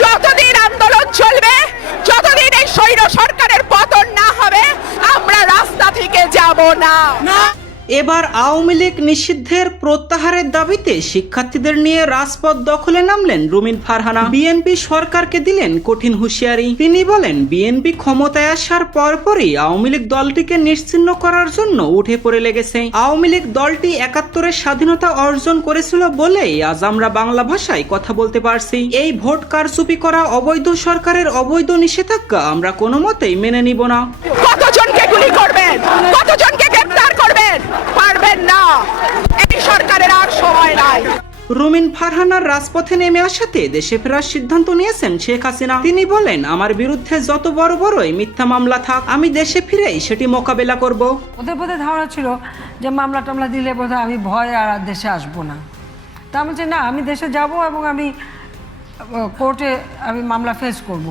যতদিন আন্দোলন চলবে, যতদিন এই স্বৈর সরকারের পতন না হবে, আমরা রাস্তা থেকে যাব না। এবার আওয়ামী লীগ নিষিদ্ধের প্রত্যাহারের দাবিতে শিক্ষার্থীদের নিয়ে রাজপথ দখলে নামলেন রুমিন ফারহানা। বিএনপি সরকারকে দিলেন কঠিন হুঁশিয়ারি। তিনি বলেন, বিএনপি ক্ষমতায় আসার পরপরই আওয়ামী লীগ দলটিকে নিশ্চিহ্ন করার জন্য উঠে পড়ে লেগেছে। আওয়ামী লীগ দলটি ৭১-এর স্বাধীনতা অর্জন করেছিল বলেই আজ আমরা বাংলা ভাষায় কথা বলতে পারছি। এই ভোট কারচুপি করা অবৈধ সরকারের অবৈধ নিষেধাজ্ঞা আমরা কোনো মতেই মেনে নিব না। কতজনকে গুলি করবেন, কতজনকে গ্রেফতার করবেন? পারবেন না। এই সরকারের আর সময় নাই। রুমিন ফারহানার রাজপথে নেমে আসাতে দেশে ফেরার সিদ্ধান্ত নিয়েছেন শেখ হাসিনা। তিনি বলেন, আমার বিরুদ্ধে যত বড় বড়ই মিথ্যা মামলা থাক, আমি দেশে ফিরেই সেটি মোকাবেলা করব। ওদের বোধহয় ধারণা ছিল যে মামলা টামলা দিলে বোধহয় আমি ভয়ে আর দেশে আসবো না। তা আমি যে না, আমি দেশে যাব এবং আমি কোর্টে আমি মামলা ফেস করব।